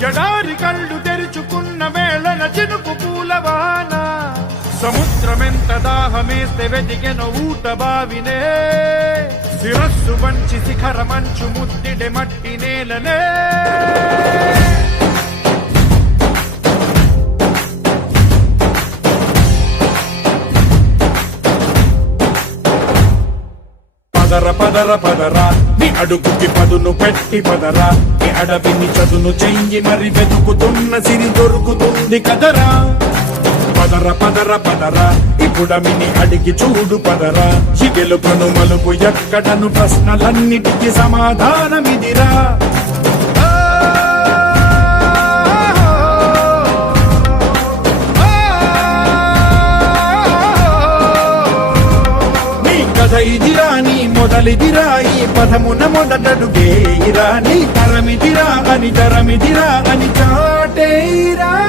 జడారి కళ్ళు తెరుచుకున్న వేళన చినుకు పూలవాన సముద్రమెంత దాహమేస్తే వెతికెను ఊట బావినే శిరస్సు వంచి శిఖర మంచు ముద్దిడె మట్టి నేలనే పదర పదర పదరా నీ అడుగుకి పదును పెట్టి పదరా నీ అడవిని చదును చెయ్యి మరి వెతుకుతున్న సిరి దొరుకుతుంది కదరా పదర పదర పదరా ఇప్పుడమిని అడిగి చూడు పదరా ఈ గెలుపను మలుపు ఎక్కడను ప్రశ్నలన్నిటికీ సమాధానమిదిరా ఇదిరా నీ మొదలిదిరా ఈ పదమున మొదటడుగేయిరా నీ తరమిదిరా అని చాటేయిరా